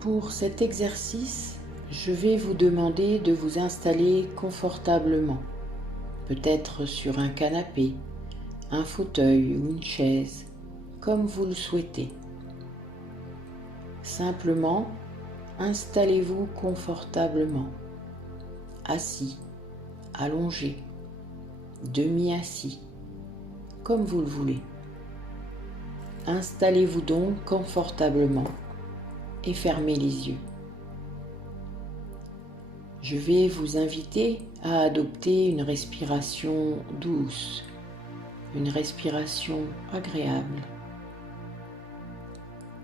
Pour cet exercice, je vais vous demander de vous installer confortablement, peut-être sur un canapé, un fauteuil ou une chaise, comme vous le souhaitez. Simplement, installez-vous confortablement, assis, allongé, demi-assis, comme vous le voulez. Installez-vous donc confortablement et fermez les yeux. Je vais vous inviter à adopter une respiration douce, une respiration agréable.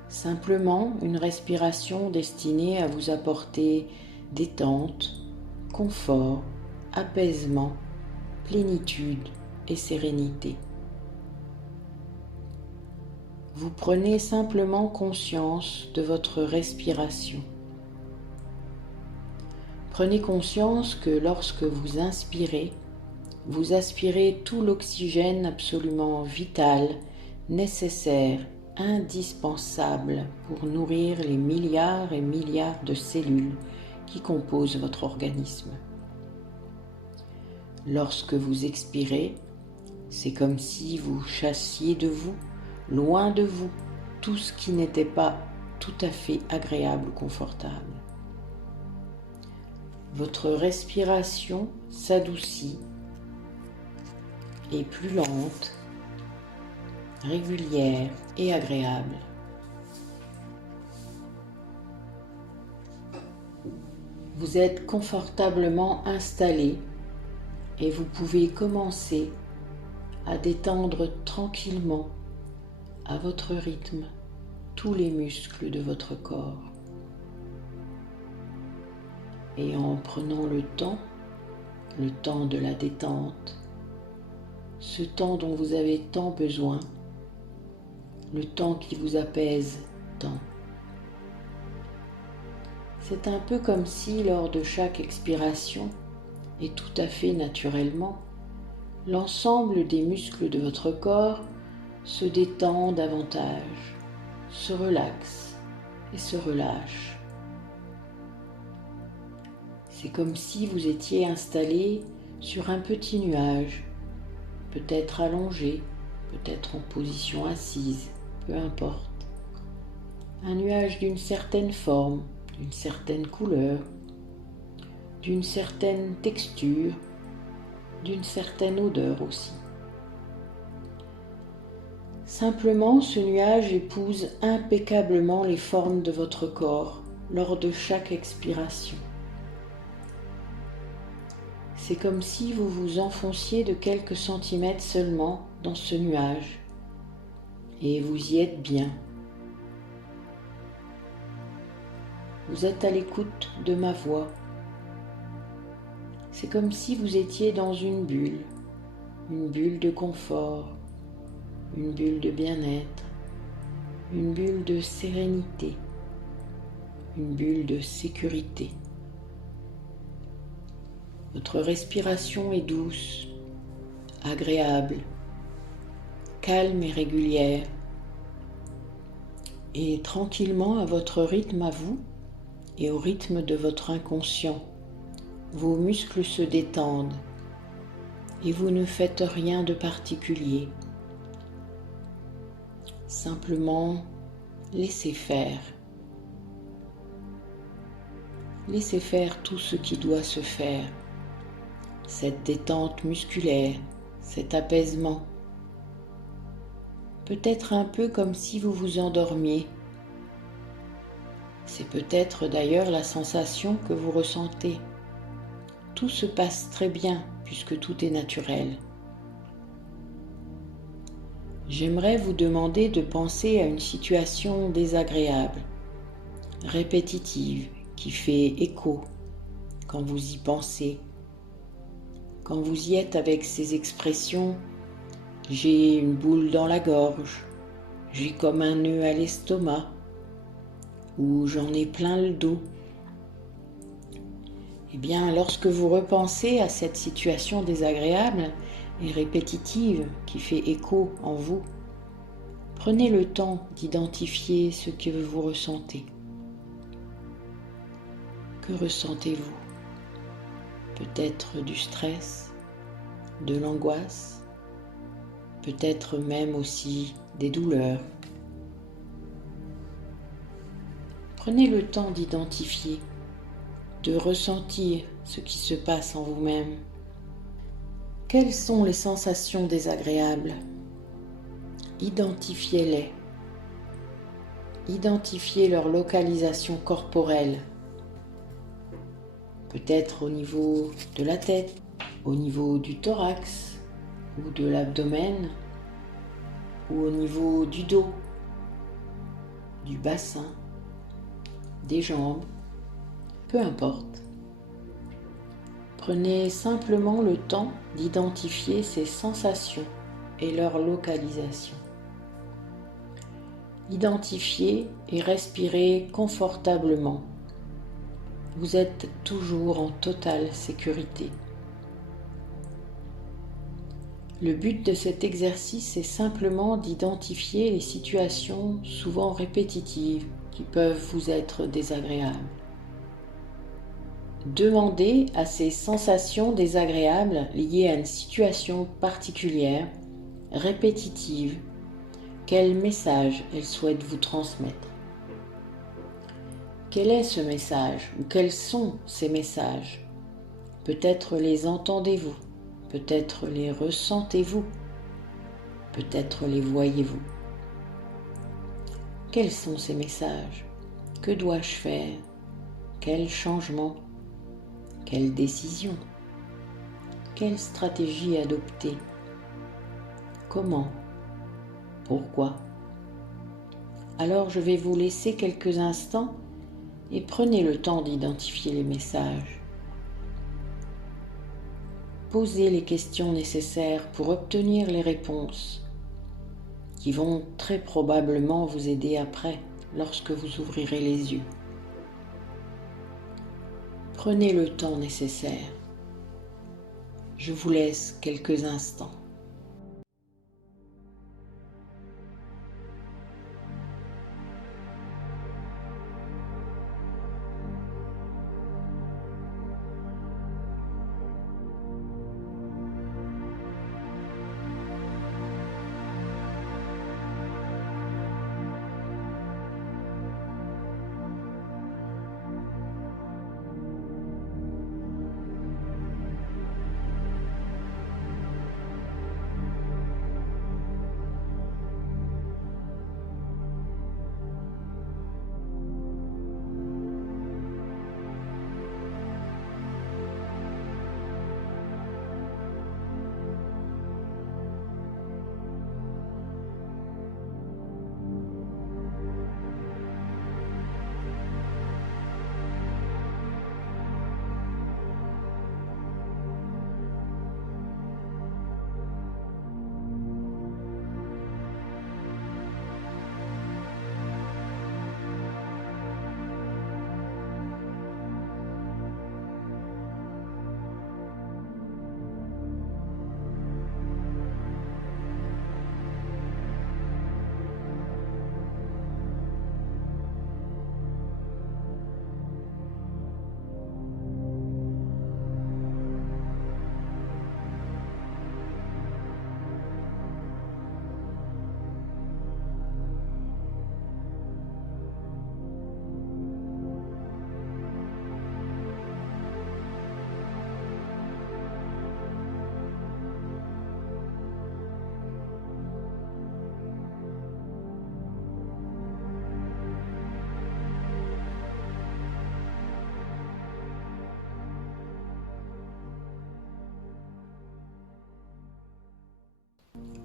Simplement une respiration destinée à vous apporter détente, confort, apaisement, plénitude et sérénité. Vous prenez simplement conscience de votre respiration. Prenez conscience que lorsque vous inspirez, vous aspirez tout l'oxygène absolument vital, nécessaire, indispensable pour nourrir les milliards et milliards de cellules qui composent votre organisme. Lorsque vous expirez, c'est comme si vous chassiez de vous, loin de vous, tout ce qui n'était pas tout à fait agréable ou confortable. Votre respiration s'adoucit, est plus lente, régulière et agréable. Vous êtes confortablement installé et vous pouvez commencer à détendre tranquillement, à votre rythme, tous les muscles de votre corps. Et en prenant le temps de la détente, ce temps dont vous avez tant besoin, le temps qui vous apaise tant. C'est un peu comme si lors de chaque expiration, et tout à fait naturellement, l'ensemble des muscles de votre corps se détend davantage, se relaxe et se relâche. C'est comme si vous étiez installé sur un petit nuage, peut-être allongé, peut-être en position assise, peu importe. Un nuage d'une certaine forme, d'une certaine couleur, d'une certaine texture, d'une certaine odeur aussi. Simplement, ce nuage épouse impeccablement les formes de votre corps lors de chaque expiration. C'est comme si vous vous enfonciez de quelques centimètres seulement dans ce nuage, et vous y êtes bien. Vous êtes à l'écoute de ma voix. C'est comme si vous étiez dans une bulle de confort, une bulle de bien-être, une bulle de sérénité, une bulle de sécurité. Votre respiration est douce, agréable, calme et régulière. Et tranquillement, à votre rythme à vous et au rythme de votre inconscient, vos muscles se détendent et vous ne faites rien de particulier. Simplement, laissez faire. Laissez faire tout ce qui doit se faire. Cette détente musculaire, cet apaisement. Peut-être un peu comme si vous vous endormiez. C'est peut-être d'ailleurs la sensation que vous ressentez. Tout se passe très bien puisque tout est naturel. J'aimerais vous demander de penser à une situation désagréable, répétitive, qui fait écho quand vous y pensez. Quand vous y êtes avec ces expressions « j'ai une boule dans la gorge »,« j'ai comme un nœud à l'estomac » ou « j'en ai plein le dos ». Eh bien, lorsque vous repensez à cette situation désagréable et répétitive qui fait écho en vous, prenez le temps d'identifier ce que vous ressentez. Que ressentez-vous? Peut-être du stress, de l'angoisse, peut-être même aussi des douleurs. Prenez le temps d'identifier, de ressentir ce qui se passe en vous-même. Quelles sont les sensations désagréables? Identifiez-les. Identifiez leur localisation corporelle. Peut-être au niveau de la tête, au niveau du thorax ou de l'abdomen, ou au niveau du dos, du bassin, des jambes, peu importe. Prenez simplement le temps d'identifier ces sensations et leur localisation. Identifiez et respirez confortablement. Vous êtes toujours en totale sécurité. Le but de cet exercice est simplement d'identifier les situations souvent répétitives qui peuvent vous être désagréables. Demandez à ces sensations désagréables liées à une situation particulière, répétitive, quel message elles souhaitent vous transmettre. Quel est ce message ou quels sont ces messages? Peut-être les entendez-vous, peut-être les ressentez-vous, peut-être les voyez-vous. Quels sont ces messages? Que dois-je faire? Quel changement? Quelle décision? Quelle stratégie adopter? Comment? Pourquoi? Alors je vais vous laisser quelques instants et prenez le temps d'identifier les messages. Posez les questions nécessaires pour obtenir les réponses qui vont très probablement vous aider après lorsque vous ouvrirez les yeux. Prenez le temps nécessaire. Je vous laisse quelques instants.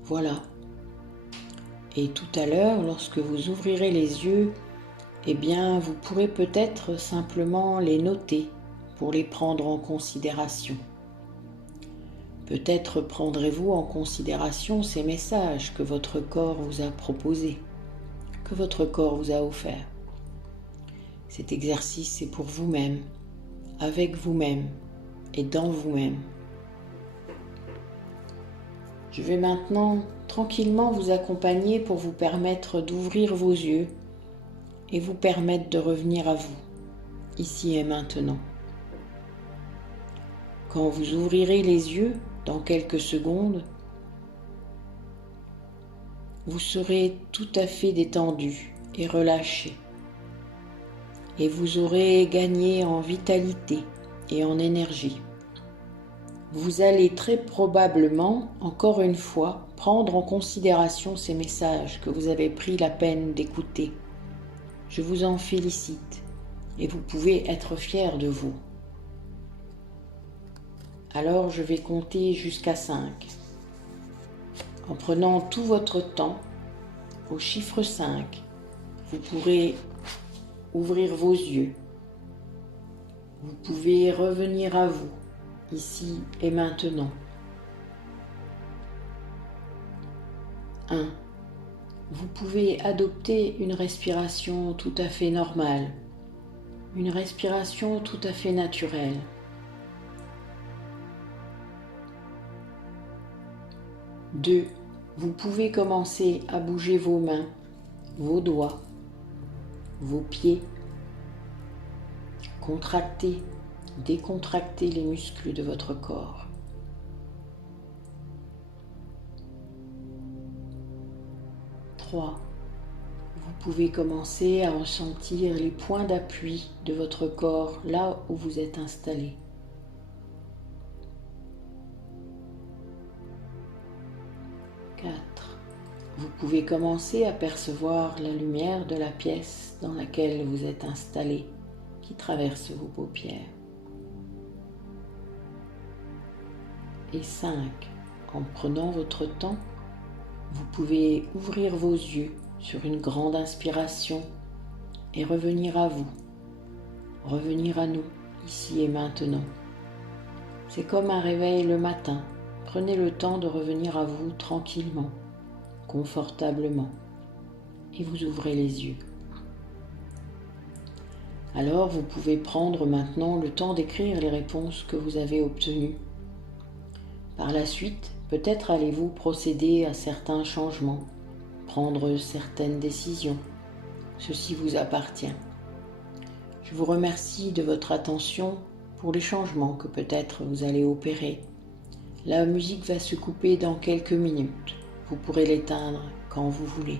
Voilà. Et tout à l'heure, lorsque vous ouvrirez les yeux, eh bien, vous pourrez peut-être simplement les noter pour les prendre en considération. Peut-être prendrez-vous en considération ces messages que votre corps vous a proposés, que votre corps vous a offerts. Cet exercice est pour vous-même, avec vous-même et dans vous-même. Je vais maintenant tranquillement vous accompagner pour vous permettre d'ouvrir vos yeux et vous permettre de revenir à vous, ici et maintenant. Quand vous ouvrirez les yeux dans quelques secondes, vous serez tout à fait détendu et relâché. Et vous aurez gagné en vitalité et en énergie. Vous allez très probablement, encore une fois, prendre en considération ces messages que vous avez pris la peine d'écouter. Je vous en félicite et vous pouvez être fiers de vous. Alors je vais compter jusqu'à 5. En prenant tout votre temps, au chiffre 5, vous pourrez ouvrir vos yeux. Vous pouvez revenir à vous, ici et maintenant. 1. Vous pouvez adopter une respiration tout à fait normale, une respiration tout à fait naturelle. 2. Vous pouvez commencer à bouger vos mains, vos doigts, vos pieds. Contractez, décontractez les muscles de votre corps. 3. Vous pouvez commencer à ressentir les points d'appui de votre corps là où vous êtes installé. 4. Vous pouvez commencer à percevoir la lumière de la pièce dans laquelle vous êtes installé qui traverse vos paupières. Et 5. En prenant votre temps, vous pouvez ouvrir vos yeux sur une grande inspiration et revenir à vous, revenir à nous, ici et maintenant. C'est comme un réveil le matin. Prenez le temps de revenir à vous tranquillement, confortablement, et vous ouvrez les yeux. Alors vous pouvez prendre maintenant le temps d'écrire les réponses que vous avez obtenues. Par la suite, peut-être allez-vous procéder à certains changements, prendre certaines décisions. Ceci vous appartient. Je vous remercie de votre attention pour les changements que peut-être vous allez opérer. La musique va se couper dans quelques minutes. Vous pourrez l'éteindre quand vous voulez.